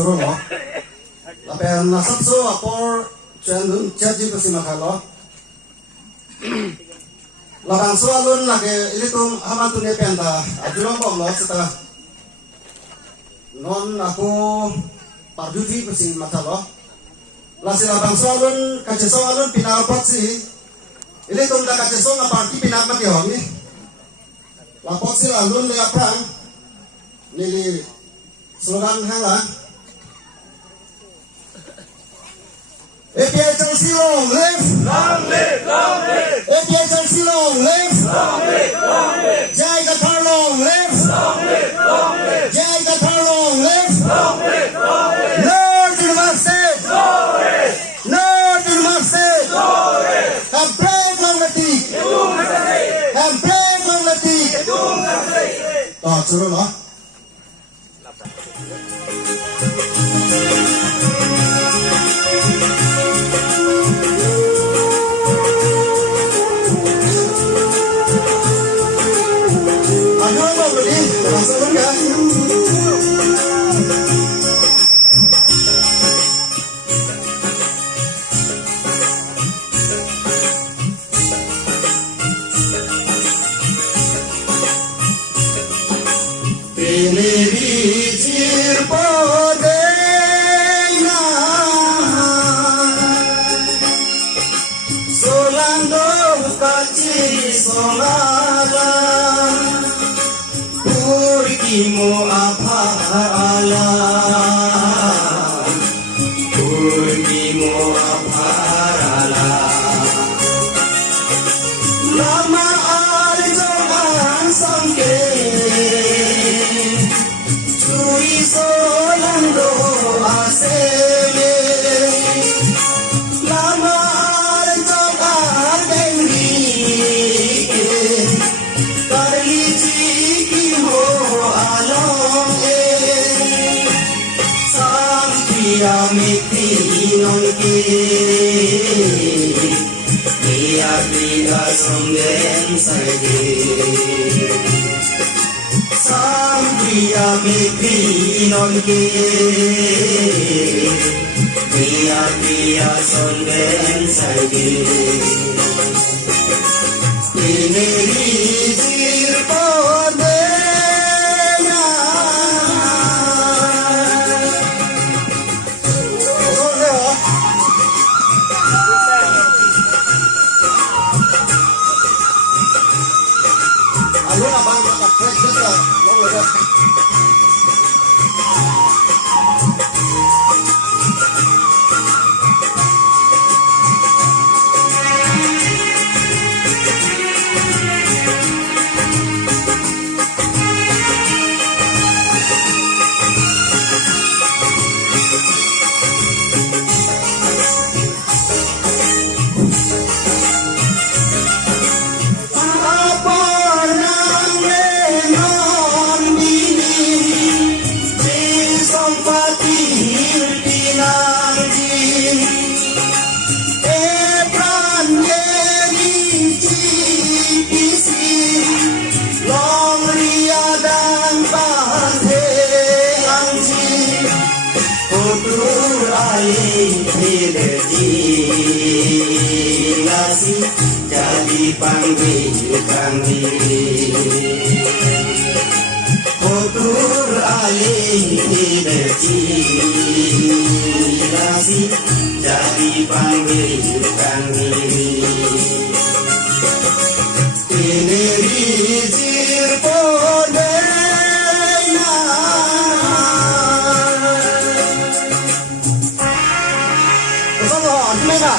churu lo la pe na sap so apor chen chaji ko sima khalo la bang so alun la ke ilitum haman tu ne penda ajulong bom lo sita non aku parduti ko sima khalo la sila bang so alun ka cheso alun pinapot si ilitum da ka cheso na party pinapat yo ni la pot sila alun le aprang ni slogan hanga APHRC long live! Long live! Long live! APHRC long live! Long live! Long live! Jai Gathar long live! Long live! Long live! Jai Gathar long live! Long live! Long live! North University! Glory! North University! Glory! Hampret long latik! Dung Nasri! Hampret long latik! Dung Nasri! Churu lo. Masuk kan? Ini bicir podena, solando kaci solala. Purkimu aphala, purkimu aphala. Lama arjoman sangke, suri solando asele. Lama arjoman dengi, karli ciki ho along sampiya miti nonke dia dia songgen sage sampiya miti nonke dia dia songgen sage ini rijir podena alun abang nak crack juga lo udah jadi panggilan diri kotor alih destinasi jadi panggilan diri ini rijir podena bersama gimana?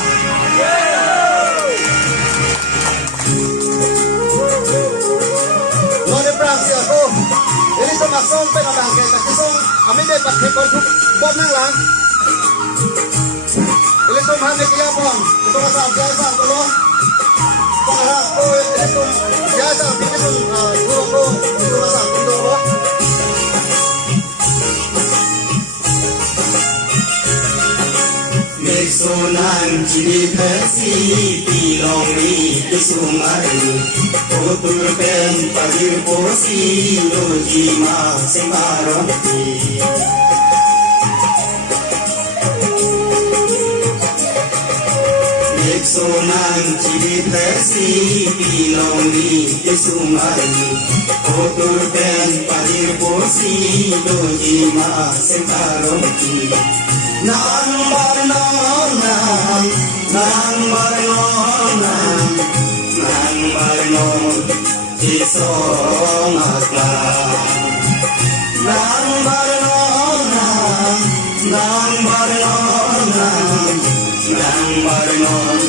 Ini tu masuk pe na bangke tak kisong amin de pakai produk bom nang lang. Ini tu mahal kia bom. Itu masa biasa tu lo. Para ini tu biasa ini tu guru itu masa itu lo. Sonan ciri versi pilong di sungai kotor pen pagir posi lojima sembarong Sonang ciri versi piloni sungai Otur ben padir posi doji mas karoki Nang barnonam isong akla Nang barnon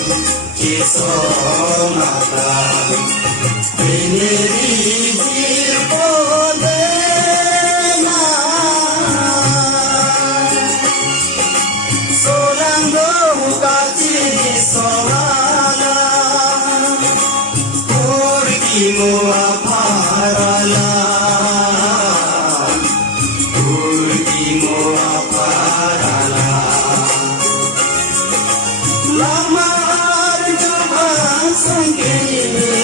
isong akla Pinirijir podena Solang dokaci soala Purkimu aparala Purkimu aparala Lama arjuba sangkini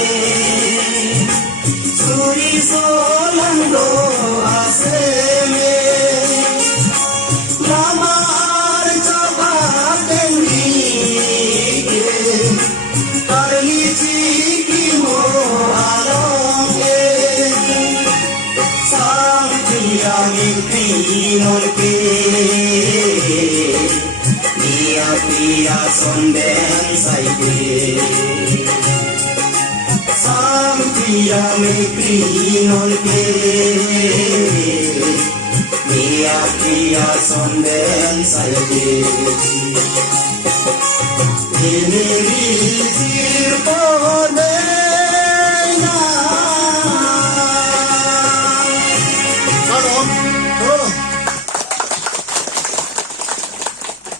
Suri solang do aseme Lama arjuba tengi Karni chiki mo alonge Sang priya mimpi nolke Dia priya sonden saike Sang priya mimpi nolke Dia priya sonden saike Ini